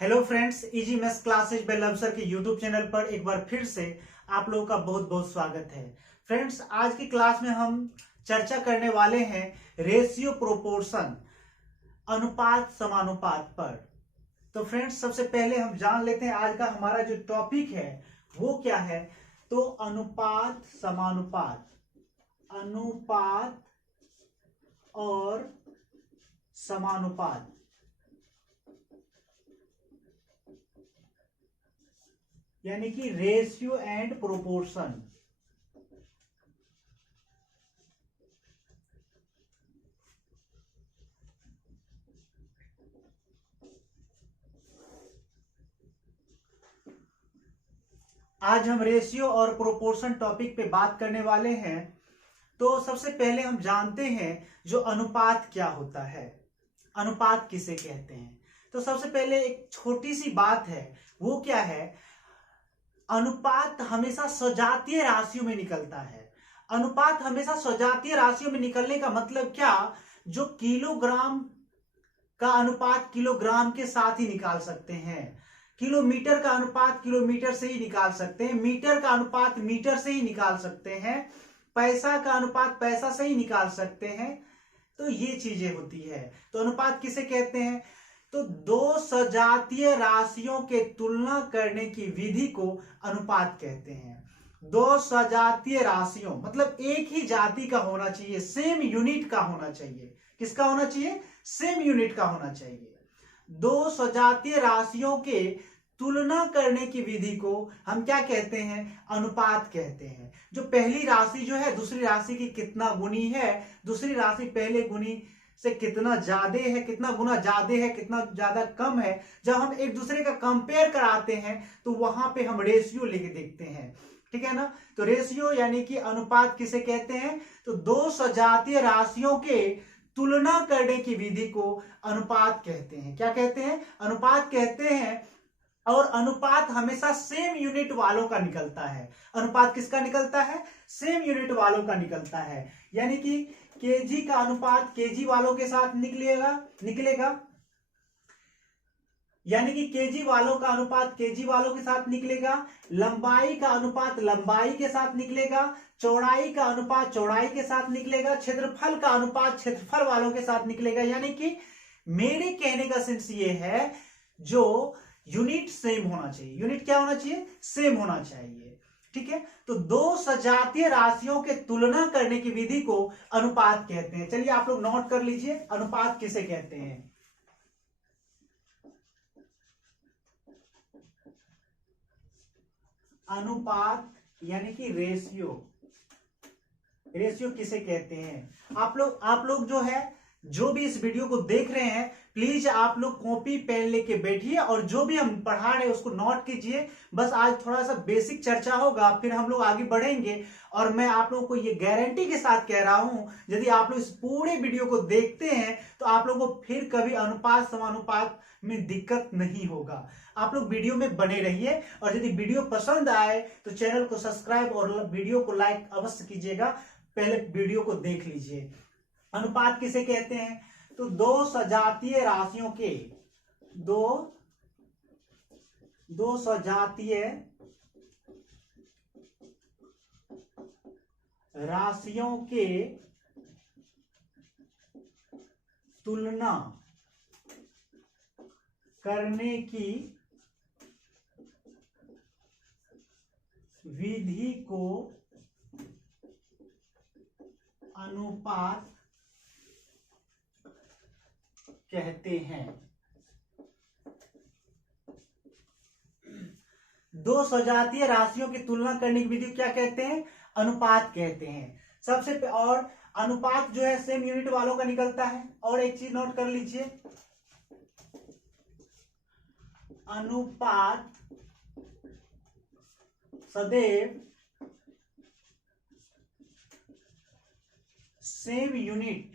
Hello friends, easy maths classes by Love sir के YouTube channel पर एक बार फिर से आप लोगों का बहुत बहुत स्वागत है। फ्रेंड्स, आज की क्लास में हम चर्चा करने वाले हैं रेशियो प्रोपोर्शन, अनुपात समानुपात पर। तो फ्रेंड्स, सबसे पहले हम जान लेते हैं आज का हमारा जो टॉपिक है वो क्या है। तो अनुपात समानुपात, अनुपात और समानुपात। यानी कि रेशियो एंड प्रोपोर्शन। आज हम रेशियो और प्रोपोर्शन टॉपिक पे बात करने वाले हैं। तो सबसे पहले हम जानते हैं जो अनुपात क्या होता है, अनुपात किसे कहते हैं। तो सबसे पहले एक छोटी सी बात है, वो क्या है, अनुपात हमेशा सजातीय राशियों में निकलता है। अनुपात हमेशा सजातीय राशियों में निकलने का मतलब क्या, जो किलोग्राम का अनुपात किलोग्राम के साथ ही निकाल सकते हैं, किलोमीटर का अनुपात किलोमीटर से ही निकाल सकते हैं, मीटर का अनुपात मीटर से ही निकाल सकते हैं, पैसा का अनुपात पैसा से ही निकाल सकते हैं। तो ये चीजें होती है। तो अनुपात किसे कहते हैं, तो दो सजातीय राशियों के तुलना करने की विधि को अनुपात कहते हैं। दो सजातीय राशियों मतलब एक ही जाति का होना चाहिए, सेम यूनिट का होना चाहिए। किसका होना चाहिए, सेम यूनिट का होना चाहिए। दो सजातीय राशियों के तुलना करने की विधि को हम क्या कहते हैं, अनुपात कहते हैं। जो पहली राशि जो है दूसरी राशि की कितना गुनी है, दूसरी राशि पहले गुनी से कितना ज्यादा है, कितना गुना ज्यादा है, कितना ज्यादा कम है, जब हम एक दूसरे का कंपेयर कराते हैं तो वहां पे हम रेशियो लेके देखते हैं। ठीक है ना। तो रेशियो यानी कि अनुपात किसे कहते हैं, तो दो सजातीय राशियों के तुलना करने की विधि को अनुपात कहते हैं। क्या कहते हैं, अनुपात कहते हैं। और अनुपात हमेशा सेम यूनिट वालों का निकलता है। अनुपात किसका निकलता है, सेम यूनिट वालों का निकलता है। यानी कि केजी का अनुपात केजी वालों के साथ निकलेगा। यानी कि केजी वालों का अनुपात केजी वालों के साथ निकलेगा, लंबाई का अनुपात लंबाई के साथ निकलेगा, चौड़ाई का अनुपात चौड़ाई के साथ निकलेगा, क्षेत्रफल का अनुपात क्षेत्रफल वालों के साथ निकलेगा। यानी कि मेरे कहने का सेंस ये है, जो यूनिट सेम होना चाहिए। यूनिट क्या होना चाहिए, सेम होना चाहिए। ठीक है। तो दो सजातीय राशियों के तुलना करने की विधि को अनुपात कहते हैं। चलिए आप लोग नोट कर लीजिए, अनुपात किसे कहते हैं। अनुपात यानी कि रेशियो, रेशियो किसे कहते हैं। आप लोग जो है, जो भी इस वीडियो को देख रहे हैं, प्लीज आप लोग कॉपी पेन लेके बैठिए और जो भी हम पढ़ा रहे हैं उसको नोट कीजिए। बस आज थोड़ा सा बेसिक चर्चा होगा, फिर हम लोग आगे बढ़ेंगे। और मैं आप लोगों को ये गारंटी के साथ कह रहा हूं, यदि आप लोग इस पूरे वीडियो को देखते हैं तो आप लोगों को फिर कभी अनुपात समानुपात में दिक्कत नहीं होगा। आप लोग वीडियो में बने रहिए और यदि वीडियो पसंद आए तो चैनल को सब्सक्राइब और वीडियो को लाइक अवश्य कीजिएगा। पहले वीडियो को देख लीजिए। अनुपात किसे कहते हैं, तो दो सजातीय राशियों के दो सजातीय राशियों के तुलना करने की विधि को अनुपात कहते हैं। दो सजातीय राशियों की तुलना करने की विधि क्या कहते हैं, अनुपात कहते हैं। और अनुपात जो है सेम यूनिट वालों का निकलता है। और एक चीज नोट कर लीजिए, अनुपात सदैव सेम यूनिट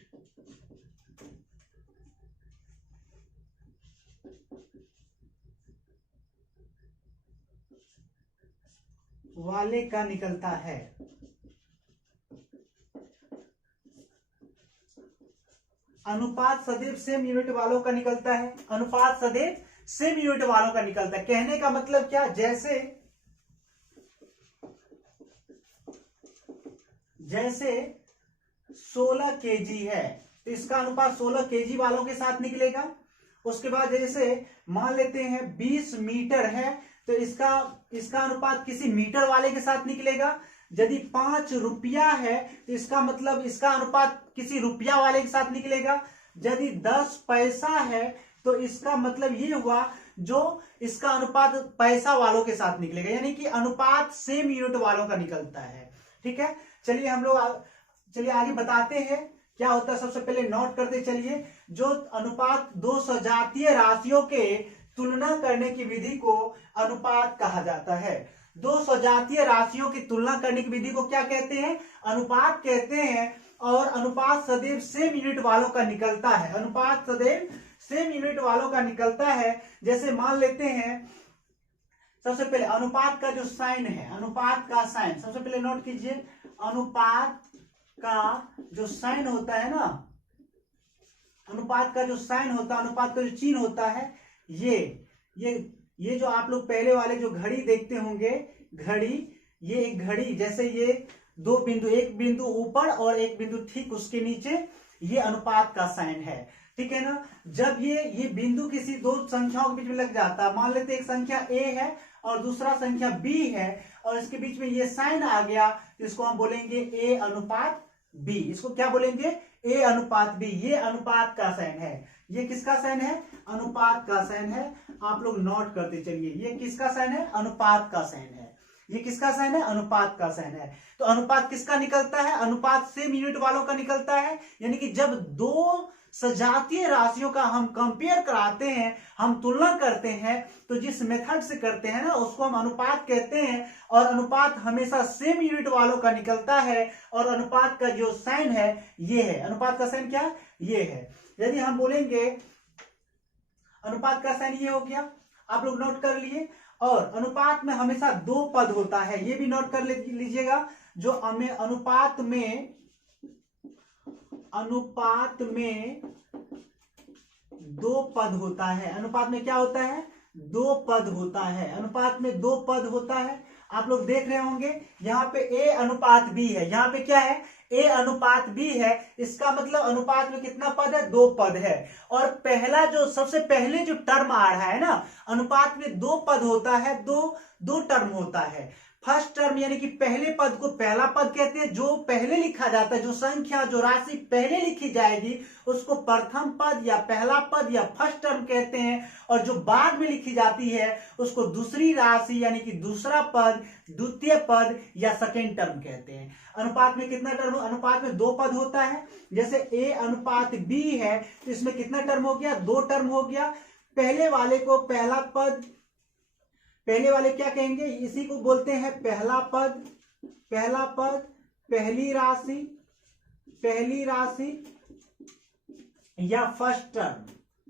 वाले का निकलता है। अनुपात सदैव सेम यूनिट वालों का निकलता है। अनुपात सदैव सेम यूनिट वालों का निकलता है। कहने का मतलब क्या, जैसे 16 केजी है तो इसका अनुपात 16 केजी वालों के साथ निकलेगा। उसके बाद जैसे मान लेते हैं 20 मीटर है तो इसका अनुपात किसी मीटर वाले के साथ निकलेगा। यदि 5 रुपया है तो इसका मतलब इसका अनुपात किसी रुपया वाले के साथ निकलेगा। यदि 10 पैसा है तो इसका मतलब ये हुआ जो इसका अनुपात पैसा वालों के साथ निकलेगा, यानी कि अनुपात सेम यूनिट वालों का निकलता है। ठीक है, चलिए हम लोग चलिए आगे बताते हैं क्या होता है। सबसे पहले नोट करते चलिए, जो अनुपात दो सजातीय राशियों के तुलना करने की विधि को अनुपात कहा जाता है। दो सजातीय राशियों की तुलना करने की विधि को क्या कहते हैं, अनुपात कहते हैं। और अनुपात सदैव सेम यूनिट वालों का निकलता है, अनुपात सदैव सेम यूनिट वालों का निकलता है। जैसे मान लेते हैं सबसे पहले अनुपात का जो साइन है, अनुपात का साइन सबसे पहले नोट कीजिए। अनुपात का जो साइन होता है ना, अनुपात का जो साइन होता है, अनुपात का जो चिन्ह होता है, ये जो आप लोग पहले वाले जो घड़ी देखते होंगे, घड़ी, ये एक घड़ी जैसे ये दो बिंदु, एक बिंदु ऊपर और एक बिंदु ठीक उसके नीचे, ये अनुपात का साइन है। ठीक है ना, जब ये बिंदु किसी दो संख्याओं के बीच में लग जाता है, मान लेते एक संख्या a है और दूसरा संख्या b है और इसके बीच में ये साइन आ गया तो इसको हम बोलेंगे a अनुपात b। इसको क्या बोलेंगे, a अनुपात b। ये अनुपात का साइन है। ये किसका साइन है, अनुपात का साइन है। आप लोग नोट करते चलिए, ये किसका साइन है, अनुपात का साइन है। ये किसका साइन है, अनुपात का साइन है। तो अनुपात किसका निकलता है, अनुपात सेम यूनिट वालों का निकलता है। यानी कि जब दो सजातीय राशियों का हम कंपेयर कराते हैं, हम तुलना करते हैं, तो जिस मेथड से करते हैं ना उसको हम अनुपात कहते हैं। और अनुपात हमेशा सेम यूनिट वालों का निकलता है। और अनुपात का जो साइन है ये है, अनुपात का साइन क्या, ये है। यदि हम बोलेंगे अनुपात का साइन ये हो गया, आप लोग नोट कर लिए। और अनुपात में हमेशा दो पद होता है, ये भी नोट कर लीजिएगा। जो हमें अनुपात में दो पद होता है, अनुपात में क्या होता है, दो पद होता है। अनुपात में दो पद होता है, आप लोग देख रहे होंगे यहाँ पे a अनुपात b है, यहाँ पे क्या है, a अनुपात b है। इसका मतलब अनुपात में कितना पद है, दो पद है। और पहला जो सबसे पहले जो टर्म आ रहा है ना, अनुपात में दो पद होता है, दो टर्म होता है। फर्स्ट टर्म यानी कि पहले पद को पहला पद कहते हैं, जो पहले लिखा जाता है, जो संख्या जो राशि पहले लिखी जाएगी उसको प्रथम पद या पहला पद या फर्स्ट टर्म कहते हैं। और जो बाद में लिखी जाती है उसको दूसरी राशि यानी कि दूसरा पद, द्वितीय पद या सेकेंड टर्म कहते हैं। अनुपात में कितना टर्म, अनुपात में दो पद होता है। जैसे a अनुपात b है तो इसमें कितना टर्म हो गया, दो टर्म हो गया। पहले वाले को पहला पद, पहले वाले क्या कहेंगे, इसी को बोलते हैं पहला पद, पहला पद, पहली राशि या फर्स्ट टर्म,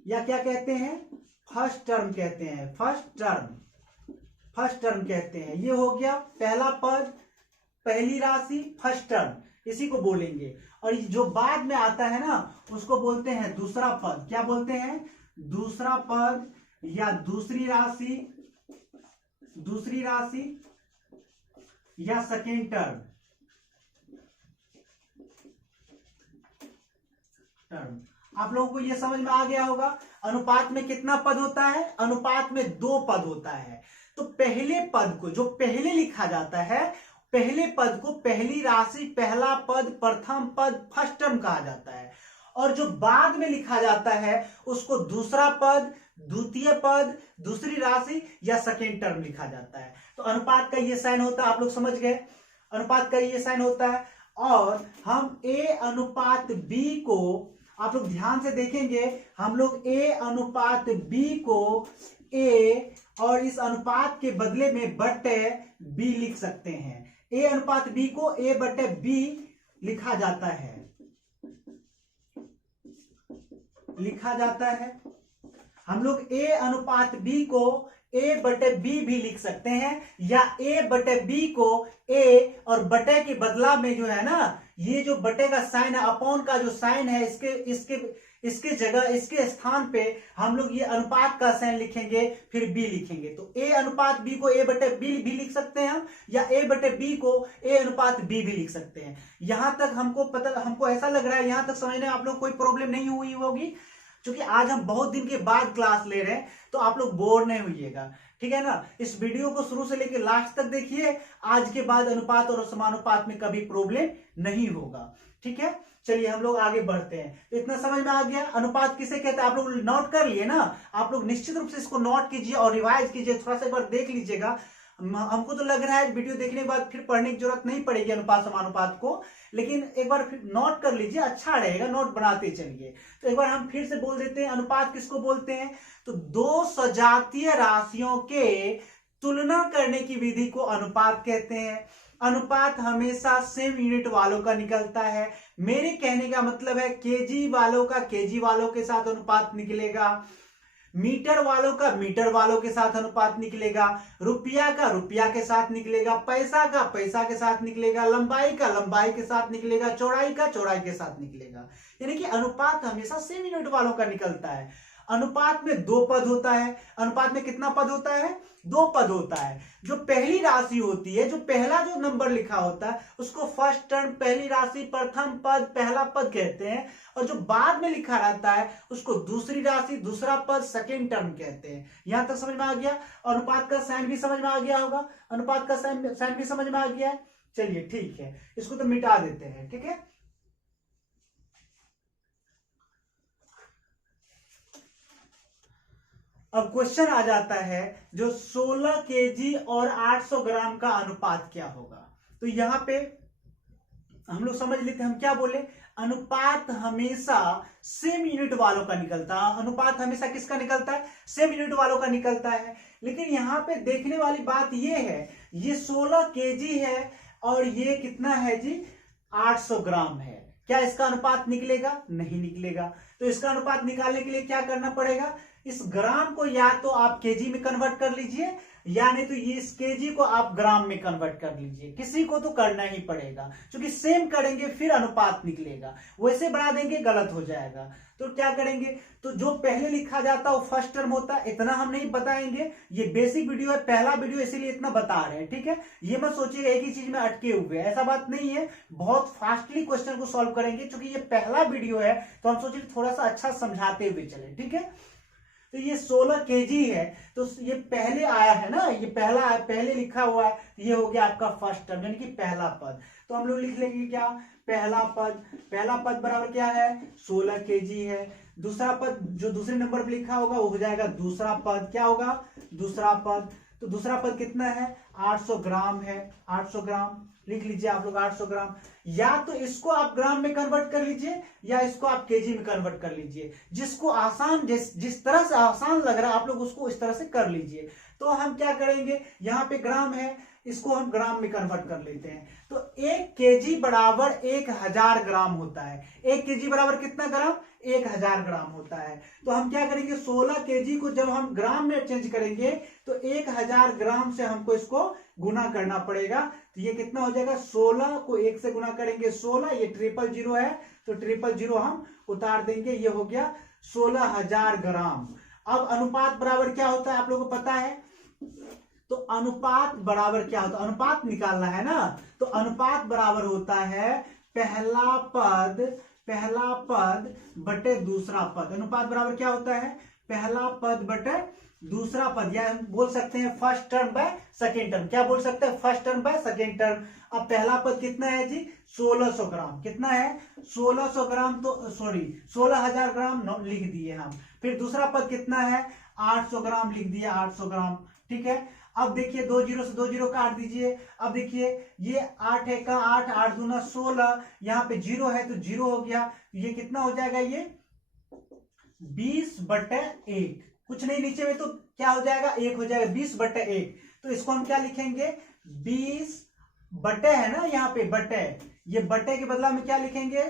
या क्या कहते हैं, फर्स्ट टर्म कहते हैं, फर्स्ट टर्म कहते हैं। ये हो गया पहला पद, पहली राशि, फर्स्ट टर्म, इसी को बोलेंगे। और जो बाद में आता है ना उसको बोलते हैं दूसरा पद। क्या बोलते हैं, दूसरा पद या दूसरी राशि या सेकेंड टर्म। आप लोगों को यह समझ में आ गया होगा। अनुपात में कितना पद होता है, अनुपात में दो पद होता है। तो पहले पद को जो पहले लिखा जाता है, पहले पद को पहली राशि, पहला पद, प्रथम पद, फर्स्ट टर्म कहा जाता है। और जो बाद में लिखा जाता है उसको दूसरा पद, द्वितीय पद, दूसरी राशि या सेकेंड टर्म लिखा जाता है। तो अनुपात का ये साइन होता है, आप लोग समझ गए, अनुपात का ये साइन होता है। और हम a अनुपात b को, आप लोग ध्यान से देखेंगे, हम लोग a अनुपात b को a और इस अनुपात के बदले में बटे b लिख सकते हैं। a अनुपात b को a बटे b लिखा जाता है। हम लोग a अनुपात b को a बटे b भी लिख सकते हैं, या a बटे b को a और बटे के बदला में जो है ना, ये जो बटे का साइन है, अपॉन का जो साइन है, इसके जगह इसके स्थान पे हम लोग ये अनुपात का साइन लिखेंगे, फिर बी लिखेंगे। तो ए अनुपात बी को ए बटे बी भी लिख सकते हैं हम, या ए बटे बी को ए अनुपात बी भी लिख सकते हैं। यहां तक हमको ऐसा लग रहा है, यहां तक समझने में आप लोग कोई प्रॉब्लम नहीं हुई होगी, क्योंकि आज हम बहुत दिन के बाद क्लास ले रहे हैं, तो आप लोग बोर नहीं होइएगा, ठीक है ना। इस वीडियो को शुरू से लेकर लास्ट तक देखिए, आज के बाद अनुपात और समानुपात में कभी प्रॉब्लम नहीं होगा, ठीक है। चलिए हम लोग आगे बढ़ते हैं। तो इतना समझ में आ गया अनुपात किसे कहते हैं, आप लोग नोट कर लिए ना। आप लोग निश्चित रूप से इसको नोट कीजिए और रिवाइज कीजिए, थोड़ा सा एक बार देख लीजिएगा। हमको तो लग रहा है वीडियो देखने के बाद फिर पढ़ने की जरूरत नहीं पड़ेगी अनुपात समानुपात को, लेकिन एक बार फिर नोट कर लीजिए, अच्छा रहेगा, नोट बनाते चलिए। तो एक बार हम फिर से बोल देते हैं, अनुपात किसको बोलते हैं, तो दो सजातीय राशियों के तुलना करने की विधि को अनुपात कहते हैं। अनुपात हमेशा सेम यूनिट वालों का निकलता है। मेरे कहने का मतलब है केजी वालों का केजी वालों के साथ अनुपात निकलेगा, मीटर वालों का मीटर वालों के साथ अनुपात निकलेगा, रुपया का रुपया के साथ निकलेगा, पैसा का पैसा के साथ निकलेगा, लंबाई का लंबाई के साथ निकलेगा, चौड़ाई का चौड़ाई के साथ निकलेगा। यानी कि अनुपात हमेशा सेम यूनिट वालों का निकलता है। अनुपात में दो पद होता है। अनुपात में कितना पद होता है, दो पद होता है। जो पहली राशि होती है, जो पहला जो नंबर लिखा होता है उसको फर्स्ट टर्म, पहली राशि, प्रथम पद, पहला पद कहते हैं, और जो बाद में लिखा रहता है उसको दूसरी राशि, दूसरा पद, सेकेंड टर्म कहते हैं। यहां तक समझ में आ गया। अनुपात का साइन भी समझ में आ गया होगा, अनुपात का साइन भी समझ में आ गया है। चलिए ठीक है, इसको तो मिटा देते हैं, ठीक है। अब क्वेश्चन आ जाता है, जो 16 केजी और 800 ग्राम का अनुपात क्या होगा। तो यहां पे हम लोग समझ लेते हैं, हम क्या बोले, अनुपात हमेशा सेम यूनिट वालों का निकलता है। अनुपात हमेशा किसका निकलता है, सेम यूनिट वालों का निकलता है। लेकिन यहां पे देखने वाली बात यह है, ये 16 केजी है और ये कितना है जी, 800 ग्राम है। क्या इसका अनुपात निकलेगा, नहीं निकलेगा। तो इसका अनुपात निकालने के लिए क्या करना पड़ेगा, इस ग्राम को या तो आप केजी में कन्वर्ट कर लीजिए, या नहीं तो ये इस केजी को आप ग्राम में कन्वर्ट कर लीजिए। किसी को तो करना ही पड़ेगा, क्योंकि सेम करेंगे फिर अनुपात निकलेगा, वैसे बढ़ा देंगे गलत हो जाएगा। तो क्या करेंगे, तो जो पहले लिखा जाता है वो फर्स्ट टर्म होता है। इतना हम नहीं बताएंगे, ये बेसिक वीडियो है, पहला वीडियो, इसीलिए इतना बता रहे हैं, ठीक है। ये मत सोचिए एक ही चीज में अटके हुए, ऐसा बात नहीं है। बहुत फास्टली क्वेश्चन को सॉल्व करेंगे, क्योंकि ये पहला वीडियो है, तो हम सोचिए थोड़ा सा अच्छा समझाते हुए चले, ठीक है। तो ये 16 केजी है, तो ये पहले आया है ना, ये पहले लिखा हुआ है, ये हो गया आपका फर्स्ट टर्म, यानी कि पहला पद। तो हम लोग लिख लेंगे क्या, पहला पद बराबर क्या है, 16 केजी है। दूसरा पद जो दूसरे नंबर पर लिखा होगा वो हो जाएगा दूसरा पद, क्या होगा, दूसरा पद। तो दूसरा पद कितना है, 800 ग्राम है, 800 ग्राम लिख लीजिए आप लोग, 800 ग्राम। या तो इसको आप ग्राम में कन्वर्ट कर लीजिए, या इसको आप केजी में कन्वर्ट कर लीजिए। जिसको आसान, जिस तरह से आसान लग रहा है आप लोग उसको इस तरह से कर लीजिए। तो हम क्या करेंगे, यहाँ पे ग्राम है, इसको हम ग्राम में कन्वर्ट कर लेते हैं। तो 1 केजी बराबर 1000 ग्राम होता है। 1 केजी बराबर कितना ग्राम, 1000 ग्राम होता है। तो हम क्या करेंगे, 16 केजी को जब हम ग्राम में चेंज करेंगे तो 1000 ग्राम से हमको इसको गुना करना पड़ेगा। तो ये कितना हो जाएगा, 16 को 1 से गुना करेंगे 16, ये 000 है, तो 000 हम उतार देंगे, ये हो गया 16000 ग्राम। अब अनुपात बराबर क्या होता है आप लोगों को पता है, तो अनुपात बराबर क्या होता है, अनुपात निकालना है ना। तो अनुपात बराबर होता है पहला पद बटे दूसरा पद। अनुपात बराबर क्या होता है, पहला पद बटे दूसरा पद, या हम बोल सकते हैं first term by second term. क्या बोल सकते हैं, first term by second term. अब पहला पद कितना है जी, 1600 ग्राम। कितना है, 1600 ग्राम, तो सॉरी 16000 ग्राम लिख दिए हम। फिर दूसरा पद कितना है, 800 ग्राम लिख दिया, 800 ग्राम, ठीक है। अब देखिए 2 0 से 2 0 काट दीजिए। अब देखिए ये 8 1 का 8, 8 दूना 16, यहाँ पे 0 है तो 0 हो गया। ये कितना हो जाएगा, ये 20/1। कुछ नहीं, नीचे में तो क्या हो जाएगा, 1 हो जाएगा, 20/1। तो इसको हम क्या लिखेंगे, 20 बटे है ना, यहाँ पे बटे, ये बटे के बदला में क्या लिखेंगे,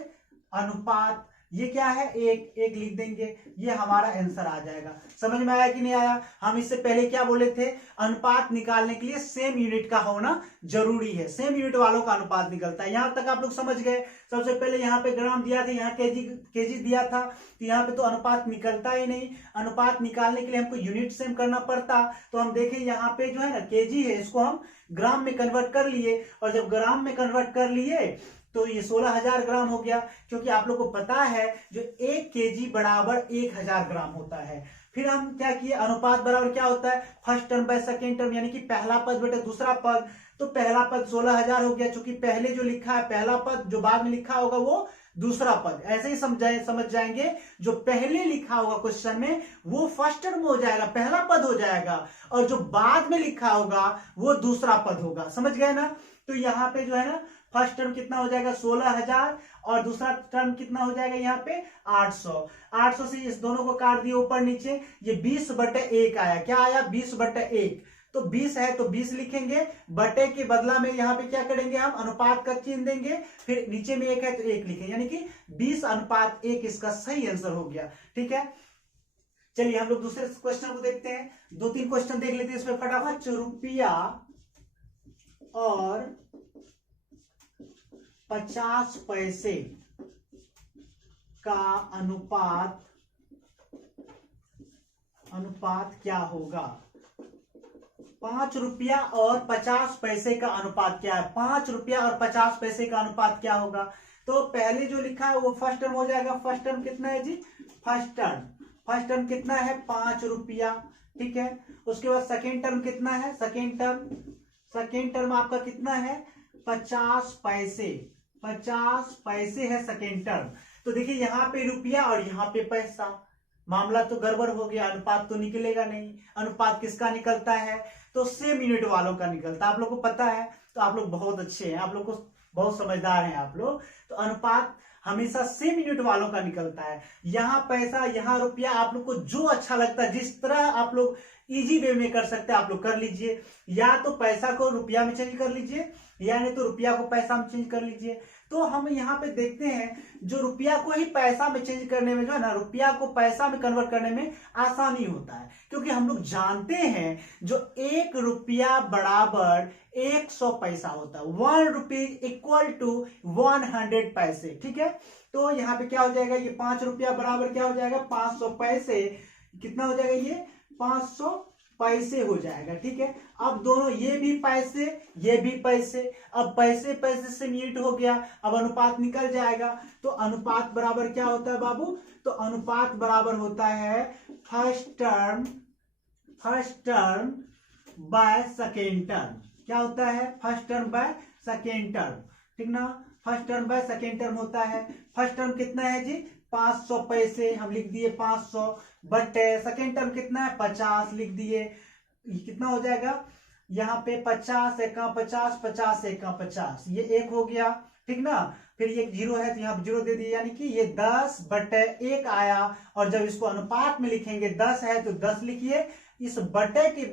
अनुपात। ये क्या है, एक एक लिख देंगे, ये हमारा आंसर आ जाएगा। समझ में आया कि नहीं आया? हम इससे पहले क्या बोले थे, अनुपात निकालने के लिए सेम यूनिट का होना जरूरी है, सेम यूनिट वालों का अनुपात निकलता है। यहां तक आप लोग समझ गए। सबसे पहले यहाँ पे ग्राम दिया था, यहाँ केजी दिया था, तो यहाँ पे तो अनुपात निकलता ही नहीं। अनुपात निकालने के लिए हमको यूनिट सेम करना पड़ता। तो हम देखें यहाँ पे जो है ना केजी है, इसको हम ग्राम में कन्वर्ट कर लिए, और जब ग्राम में कन्वर्ट कर लिए तो ये 16,000 ग्राम हो गया, क्योंकि आप लोग को पता है जो 1 केजी बराबर 1000 ग्राम होता है। फिर हम क्या किए, अनुपात बराबर क्या होता है, first term by second term, यानी कि पहला पद बटे दूसरा पद। तो पहला पद 16,000 हो गया, क्योंकि पहले जो लिखा है पहला पद, जो बाद में लिखा होगा वो दूसरा पद। ऐसे ही समझ जाएंगे, जो पहले लिखा होगा क्वेश्चन में वो फर्स्ट टर्म हो जाएगा, पहला पद हो जाएगा, और जो बाद में लिखा होगा वो दूसरा पद होगा। समझ गए ना? तो यहाँ पे जो है ना फर्स्ट टर्म कितना हो जाएगा 16,000, और दूसरा टर्म कितना हो जाएगा यहाँ पे 800। 800 से इस दोनों को काट दिए ऊपर नीचे, ये 20/1 आया। क्या आया, 20/1। तो 20 है तो 20 लिखेंगे, बटे के बदला में यहाँ पे क्या करेंगे, हम अनुपात का चिन्ह देंगे, फिर नीचे में 1 है तो 1 लिखेंगे, यानी कि 20:1 इसका सही आंसर हो गया। ठीक है, चलिए हम लोग दूसरे क्वेश्चन को देखते हैं। 2-3 क्वेश्चन देख लेते हैं इसमें फटाफट। रुपया और 50 पैसे का अनुपात क्या होगा? 5 रुपया और 50 पैसे का अनुपात क्या है? 5 रुपया और 50 पैसे का अनुपात क्या होगा? तो पहले जो लिखा है वो फर्स्ट टर्म हो जाएगा। फर्स्ट टर्म कितना है जी, फर्स्ट टर्म कितना है 5 रुपया। ठीक है, उसके बाद सेकेंड टर्म कितना है, सेकेंड टर्म आपका कितना है 50 पैसे। 50 पैसे है सेकेंड टर्म। तो देखिए यहाँ पे रुपया और यहाँ पे पैसा, मामला तो गड़बड़ हो गया, अनुपात तो निकलेगा नहीं। अनुपात किसका निकलता है, तो सेम यूनिट वालों का निकलता है। आप लोग को पता है, तो आप लोग बहुत अच्छे हैं, आप लोग को बहुत समझदार हैं आप लोग। तो अनुपात हमेशा सेम यूनिट वालों का निकलता है। यहाँ पैसा, यहाँ रुपया, आप लोग को जो अच्छा लगता है, जिस तरह आप लोग इजी वे में कर सकते हैं आप लोग कर लीजिए। या तो पैसा को रुपया में चेंज कर लीजिए, या नहीं तो रुपया को पैसा में चेंज कर लीजिए। तो हम यहाँ पे देखते हैं जो रुपया को ही पैसा में चेंज करने में, जो है ना रुपया को पैसा में कन्वर्ट करने में आसानी होता है, क्योंकि हम लोग जानते हैं जो 1 रुपया बराबर 100 पैसा होता है। 1 रुपीज इक्वल टू 100 पैसे। ठीक है, तो यहाँ पे क्या हो जाएगा, ये 5 रुपया बराबर क्या हो जाएगा 500 पैसे। कितना हो जाएगा ये 500 पैसे हो जाएगा। ठीक है, अब दोनों ये भी पैसे ये भी पैसे, अब पैसे पैसे से मीट हो गया, अब अनुपात निकल जाएगा। तो अनुपात बराबर क्या होता है बाबू, तो अनुपात बराबर होता है first term by second term. क्या होता है, first term by second term. ठीक ना, first term by second term होता है। फर्स्ट टर्म कितना है जी 500 पैसे, हम लिख दिए 500, बट सेकेंड टर्म कितना है 50 लिख दिए। कितना हो जाएगा यहाँ पे 50 एका 50, 50 एका 50, ये 1 हो गया। ठीक ना, फिर ये 0 है तो यहाँ पे 0 दे दिए, यानी कि ये 10/1 आया। और जब इसको अनुपात में लिखेंगे 10 है तो 10 लिखिए, इस बटे की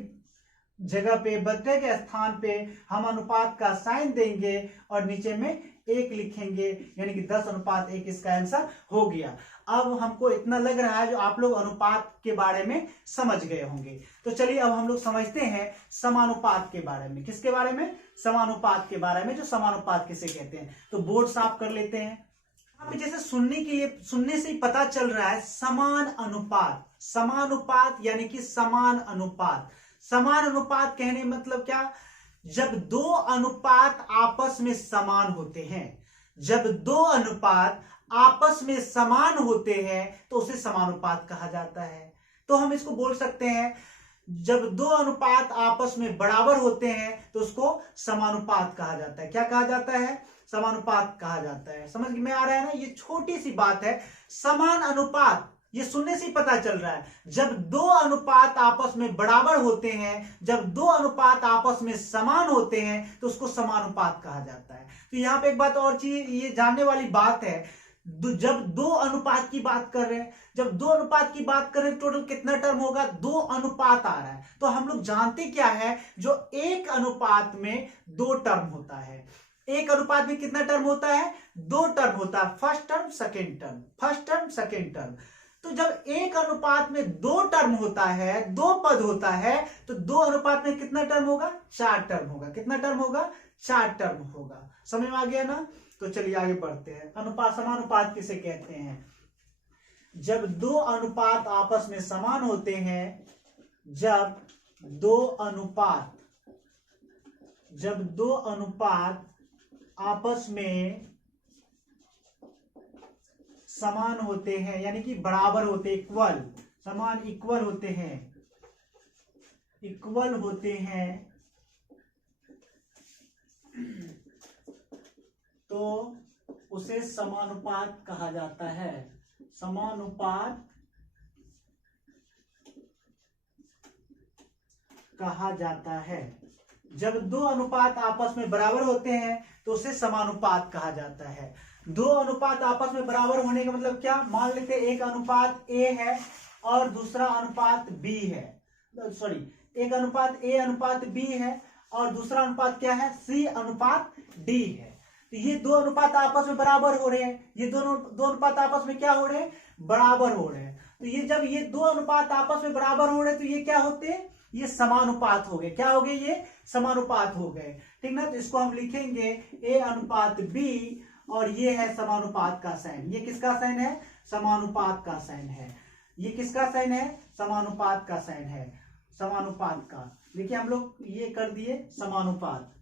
जगह पे, बटे के स्थान पे हम अनुपात का साइन देंगे और नीचे में 1 लिखेंगे, यानी कि 10:1 इसका आंसर हो गया। अब हमको इतना लग रहा है जो आप लोग अनुपात के बारे में समझ गए होंगे। तो चलिए अब हम लोग समझते हैं समानुपात के बारे में। किसके बारे में, समानुपात के बारे में, जो समानुपात किसे कहते हैं। तो बोर्ड साफ कर लेते हैं। यहाँ पे जैसे सुनने से ही पता चल रहा है समान अनुपात। समानुपात यानी कि समान अनुपात। समान अनुपात कहने मतलब क्या, जब 2 अनुपात आपस में समान होते हैं, जब 2 अनुपात आपस में समान होते हैं तो उसे समानुपात कहा जाता है। तो हम इसको बोल सकते हैं जब 2 अनुपात आपस में बराबर होते हैं तो उसको समानुपात कहा जाता है। क्या कहा जाता है, समानुपात कहा जाता है। समझ में आ रहा है ना, ये छोटी सी बात है। समान अनुपात, ये सुनने से ही पता चल रहा है, जब 2 अनुपात आपस में बराबर होते हैं, जब 2 अनुपात आपस में समान होते हैं तो उसको समानुपात कहा जाता है। तो यहाँ पे एक बात और चीज ये जानने वाली बात है, जब 2 अनुपात की बात कर रहे हैं, जब 2 अनुपात की बात कर रहे हैं, टोटल कितना टर्म होगा, 2 अनुपात आ रहा है। तो हम लोग जानते क्या है, जो 1 अनुपात में 2 टर्म होता है, एक अनुपात में कितना टर्म होता है? 2 टर्म होता है, first term second term, first term second term. तो जब एक अनुपात में 2 टर्म होता है, 2 पद होता है, तो 2 अनुपात में कितना टर्म होगा? 4 टर्म होगा। कितना टर्म होगा? 4 टर्म होगा। समझ में आ गया ना? तो चलिए आगे बढ़ते हैं। अनुपात, समानुपात किसे कहते हैं? जब 2 अनुपात आपस में समान होते हैं, जब 2 अनुपात आपस में समान होते हैं, यानी कि बराबर होते, इक्वल, समान, इक्वल होते हैं, इक्वल होते हैं, तो उसे समानुपात कहा जाता है। समानुपात कहा जाता है। जब 2 अनुपात आपस में बराबर होते हैं तो उसे समानुपात कहा जाता है। 2 अनुपात आपस में बराबर होने का मतलब क्या? मान लेते हैं एक अनुपात A है और दूसरा अनुपात B है, सॉरी, एक अनुपात A अनुपात B है और दूसरा अनुपात क्या है? C अनुपात D है। तो ये 2 अनुपात आपस में बराबर हो रहे हैं, ये दोनों 2 अनुपात आपस में क्या हो रहे हैं? बराबर हो रहे हैं। तो ये जब ये 2 अनुपात आपस में बराबर हो रहे हैं तो ये क्या होते हैं? ये समानुपात हो गए। क्या हो गए? ये समानुपात हो गए, ठीक ना? तो इसको हम लिखेंगे A अनुपात B, और ये है समानुपात का साइन। ये किसका साइन है? समानुपात का साइन है। ये किसका साइन है? समानुपात का साइन है, समानुपात का। देखिए हम लोग ये कर दिए समानुपात,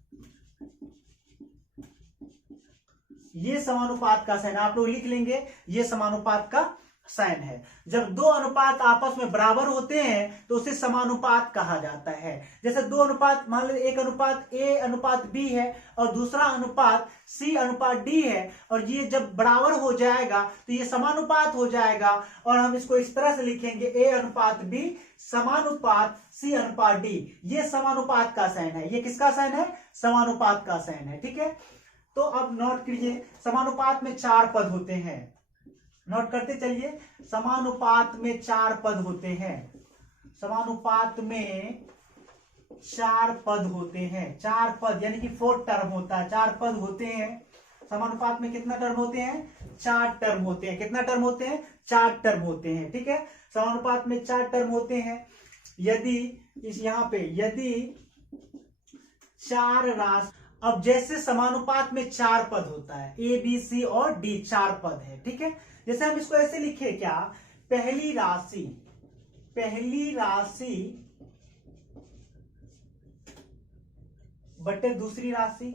ये समानुपात का साइन आप लोग लिख लेंगे, ये समानुपात का साइन है। जब 2 अनुपात आपस में बराबर होते हैं तो उसे समानुपात कहा जाता है। जैसे 2 अनुपात, मान लो एक अनुपात A अनुपात B है और दूसरा अनुपात C अनुपात D है, और ये जब बराबर हो जाएगा तो ये समानुपात हो जाएगा, और हम इसको इस तरह से लिखेंगे A अनुपात B समानुपात C अनुपात D। ये समानुपात का साइन है। ये किसका साइन है? समानुपात का साइन है, ठीक है। तो अब नोट करिए, समानुपात में 4 पद होते हैं। नोट करते चलिए, समानुपात में 4 पद होते हैं। समानुपात में 4 पद होते हैं। 4 पद यानी कि 4 टर्म होता है, 4 पद होते हैं। समानुपात में कितना टर्म होते हैं? 4 टर्म होते हैं। कितना टर्म होते हैं? 4 टर्म होते हैं, ठीक है। समानुपात में 4 टर्म होते हैं। यदि इस यहां पे यदि 4 राशि, अब जैसे समानुपात में 4 पद होता है, A B C और D 4 पद है, ठीक है। जैसे हम इसको ऐसे लिखे, क्या? पहली राशि बटे दूसरी राशि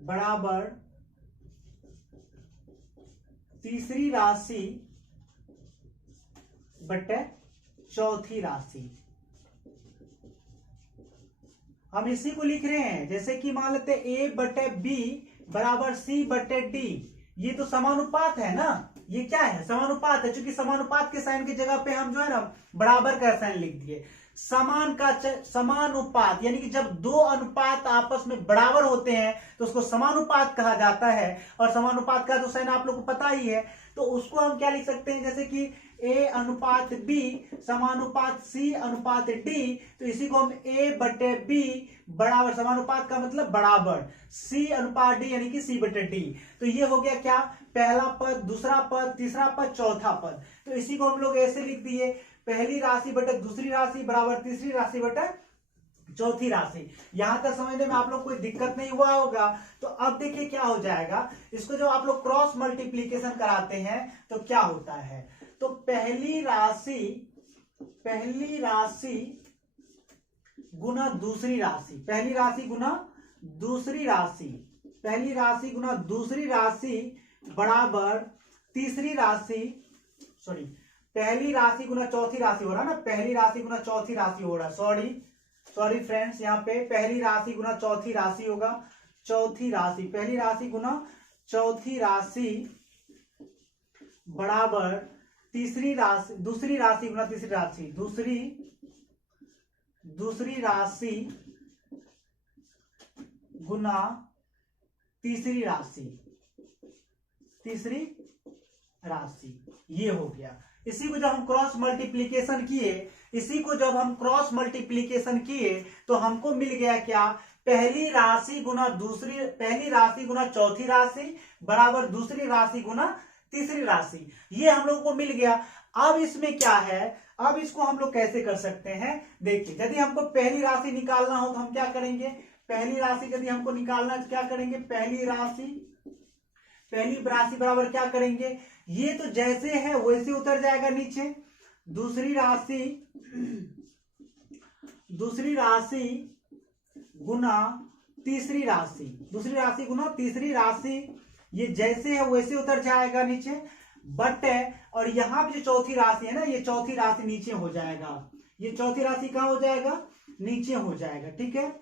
बराबर तीसरी राशि बटे चौथी राशि। हम इसी को लिख रहे हैं। जैसे कि मान लेते A बटे B बराबर C बटे D, ये तो समानुपात है ना, ये क्या है? समानुपात है। क्योंकि समानुपात के साइन की जगह पे हम जो है ना बराबर का साइन लिख दिए। समानुपात यानी कि जब 2 अनुपात आपस में बराबर होते हैं तो उसको समानुपात कहा जाता है, और समानुपात का तो साइन आप लोग को पता ही है। तो उसको हम क्या लिख सकते हैं? जैसे कि A अनुपात B समानुपात C अनुपात D, तो इसी को हम A बटे B बराबर, समानुपात का मतलब बराबर, C अनुपात D यानी कि C बटे D। तो ये हो गया क्या? पहला पद, दूसरा पद, तीसरा पद, चौथा पद। तो इसी को हम लोग ऐसे लिख दिए, पहली राशि बटे दूसरी राशि बराबर तीसरी राशि बटे चौथी राशि। यहां तक समझने में आप लोग कोई दिक्कत नहीं हुआ होगा। तो अब देखिए क्या हो जाएगा, इसको जब आप लोग क्रॉस मल्टीप्लीकेशन कराते हैं तो क्या होता है? तो पहली राशि गुना दूसरी राशि, पहली राशि गुना दूसरी राशि, पहली राशि गुना दूसरी राशि बराबर तीसरी राशि, सॉरी, पहली राशि गुना चौथी राशि हो रहा है ना, पहली राशि गुना चौथी राशि हो रहा है, सॉरी फ्रेंड्स, यहाँ पे पहली राशि गुना चौथी राशि होगा, चौथी राशि, पहली राशि गुना चौथी राशि बराबर तीसरी राशि, दूसरी राशि गुना तीसरी राशि, दूसरी राशि गुना तीसरी राशि, ये हो गया। इसी को जब हम क्रॉस मल्टीप्लीकेशन किए, इसी को जब हम क्रॉस मल्टीप्लीकेशन किए तो हमको मिल गया क्या, पहली राशि गुना दूसरी, पहली राशि गुना चौथी राशि बराबर दूसरी राशि गुना तीसरी राशि, ये हम लोग को मिल गया। अब इसमें क्या है, अब इसको हम लोग कैसे कर सकते हैं, देखिए यदि हमको पहली राशि निकालना हो तो हम क्या करेंगे, पहली राशि यदि हमको निकालना है तो क्या करेंगे, पहली राशि बराबर क्या करेंगे, ये तो जैसे है वैसे उतर जाएगा नीचे, दूसरी राशि गुना तीसरी राशि, दूसरी राशि गुना तीसरी राशि, ये जैसे है वैसे उतर जाएगा नीचे, बट और यहां पे जो चौथी राशि है ना, ये चौथी राशि नीचे हो जाएगा, ये चौथी राशि कहां हो जाएगा, नीचे हो जाएगा। ठीक है,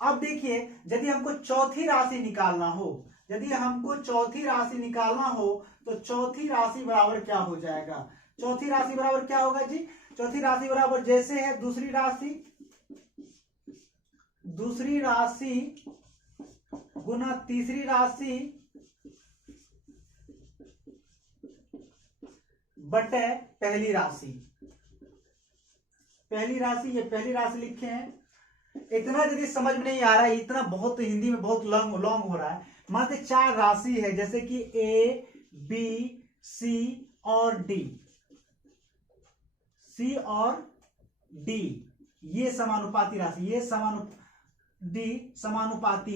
अब देखिए यदि हमको चौथी राशि निकालना हो, यदि हमको चौथी राशि निकालना हो तो चौथी राशि बराबर क्या हो जाएगा, चौथी राशि बराबर क्या होगा जी, चौथी राशि बराबर जैसे है दूसरी राशि गुना तीसरी राशि बटे पहली राशि, ये पहली राशि लिखे हैं। इतना यदि समझ में नहीं आ रहा है, इतना बहुत हिंदी में बहुत लॉन्ग हो रहा है, मान लीजिए 4 राशि है जैसे कि A, B, C और D, ये समानुपाती राशि, ये समानुपाती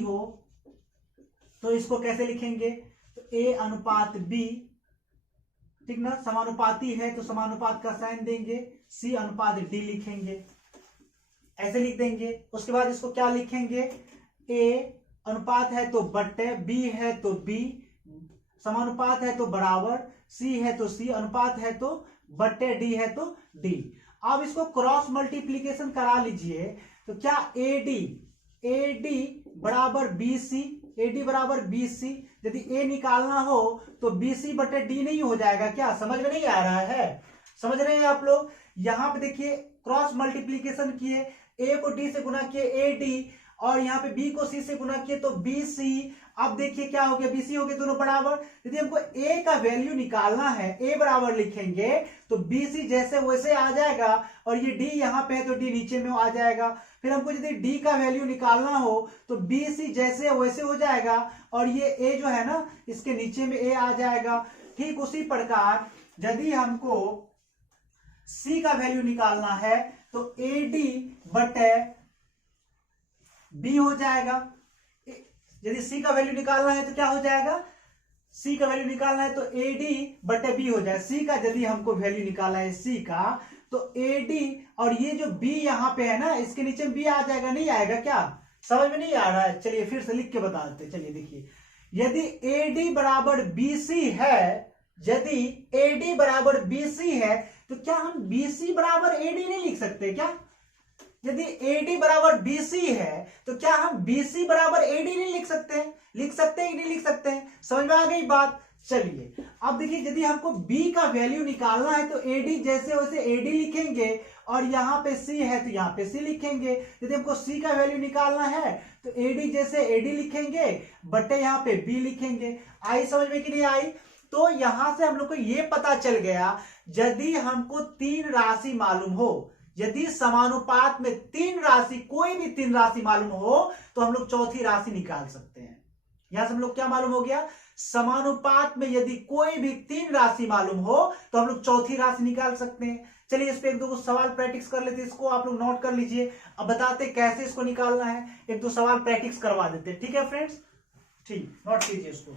हो तो इसको कैसे लिखेंगे, तो A अनुपात B, ठीक ना, समानुपाती है तो समानुपात का साइन देंगे, C अनुपात D लिखेंगे, ऐसे लिख देंगे। उसके बाद इसको क्या लिखेंगे, A अनुपात है तो बट्टे, B है तो B, समानुपात है तो बराबर, C है तो C, अनुपात है तो बट्टे, D है तो D। अब इसको क्रॉस मल्टीप्लीकेशन करा लीजिए तो क्या AD बराबर BC, यदि A निकालना हो तो BC बटे D नहीं हो जाएगा क्या, समझ में नहीं आ रहा है, समझ रहे हैं आप लोग। यहां पे देखिए क्रॉस मल्टीप्लीकेशन किए, A को D से गुना किए AD, और यहाँ पे B को C से गुना किए तो BC। अब देखिए क्या हो गया, BC हो गए दोनों बराबर। यदि हमको A का वैल्यू निकालना है, A बराबर लिखेंगे तो BC जैसे वैसे आ जाएगा, और ये D यहाँ पे है तो D नीचे में आ जाएगा। फिर हमको यदि D का वैल्यू निकालना हो तो BC जैसे वैसे हो जाएगा, और ये A जो है ना इसके नीचे में A आ जाएगा। ठीक उसी प्रकार यदि हमको C का वैल्यू निकालना है तो AD बटे B हो जाएगा। यदि C का वैल्यू निकालना है तो क्या हो जाएगा, C का वैल्यू निकालना है तो AD बटे B हो जाएगा। C का यदि हमको वैल्यू निकालना है C का तो AD, और ये जो B यहाँ पे है ना इसके नीचे B आ जाएगा, नहीं आएगा क्या, समझ में नहीं आ रहा है, चलिए फिर से लिख के बता देते। चलिए देखिए, यदि AD बराबर BC है, यदि AD बराबर BC है तो क्या हम BC बराबर AD नहीं लिख सकते क्या, यदि AD बराबर BC है तो क्या हम BC बराबर AD नहीं लिख सकते हैं, लिख सकते हैं कि नहीं लिख सकते हैं, समझ में आ गई बात। चलिए अब देखिए, यदि हमको B का वैल्यू निकालना है तो AD जैसे वैसे AD लिखेंगे, और यहाँ पे C है तो यहाँ पे C लिखेंगे। यदि हमको C का वैल्यू निकालना है तो AD जैसे AD लिखेंगे, बटे यहाँ पे B लिखेंगे। आई समझ में कि नहीं आई। तो यहां से हम लोग को ये पता चल गया, यदि हमको 3 राशि मालूम हो, यदि समानुपात में 3 राशि, कोई भी 3 राशि मालूम हो तो हम लोग चौथी राशि निकाल सकते हैं। यहां से हम लोग क्या मालूम हो गया, समानुपात में यदि कोई भी 3 राशि मालूम हो तो हम लोग चौथी राशि निकाल सकते हैं। चलिए इस पे 1-2 सवाल प्रैक्टिस कर लेते हैं, इसको आप लोग नोट कर लीजिए। अब बताते कैसे इसको निकालना है, 1-2 सवाल प्रैक्टिस करवा देते हैं, ठीक है फ्रेंड्स, ठीक, नोट कीजिए इसको।